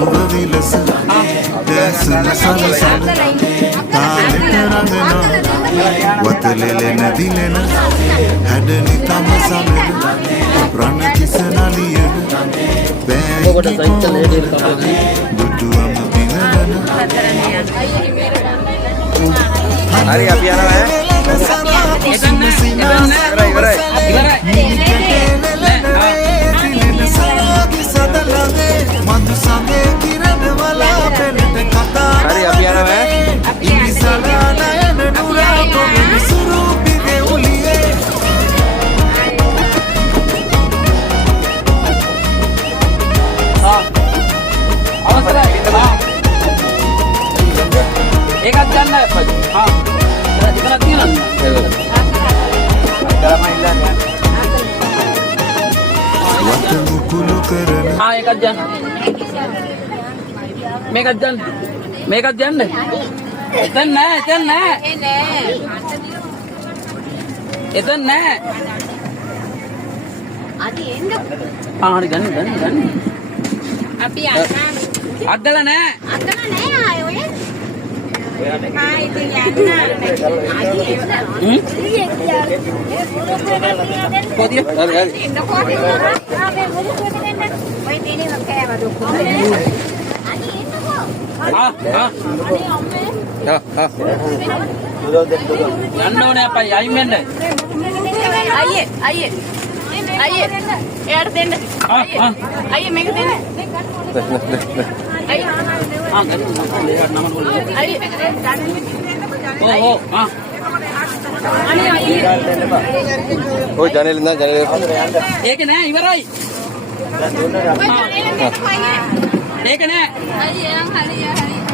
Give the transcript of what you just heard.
ඔළුව විලස දැසන සලසන තාලෙට රඟන වතලෙලෙන දිලෙන හැඩනි තම සමන රණ කිස නලියන බෑගි දුටුවම පිනවන හරි අපි යනවා මధు සමේ කිරණ වලා පෙරට කතා හරි අපි යනවා ඉනිසලා නයන නුරා කොමන සුරූපි දෙවුලියේ අවසරයි ඒකත් ගන්න අප්පච්චි ඉතල තියෙනවා කරම ඉල්ලන්නේ වත මුකුළු කරන ඒකත් ගන්න මේකත් ගන්න මේකත් ගන්න එතන නෑ එතන නෑ අද එන්න හරි ගන්න අපි යන්න අද්දලා නෑ ආයේ ඔය ආයි ඉතින් යන්න කොදිය හරි ඉන්න කොහේ ආවේ මොකද දෙන්න ඔය දෙනේ කෑව දුක අනේ එන්නකෝ අනේ අම්මේ යන්න ඕනේ අප්පයි අයින් වෙන්න අයියේ එයාට දෙන්න අයියේ මේක දෙන්න ඔය ජනෙල් ඉඳන් ජනෙල් ඒක නෑ ඉවරයි ඒක නෑ අයියේ නම් හරිය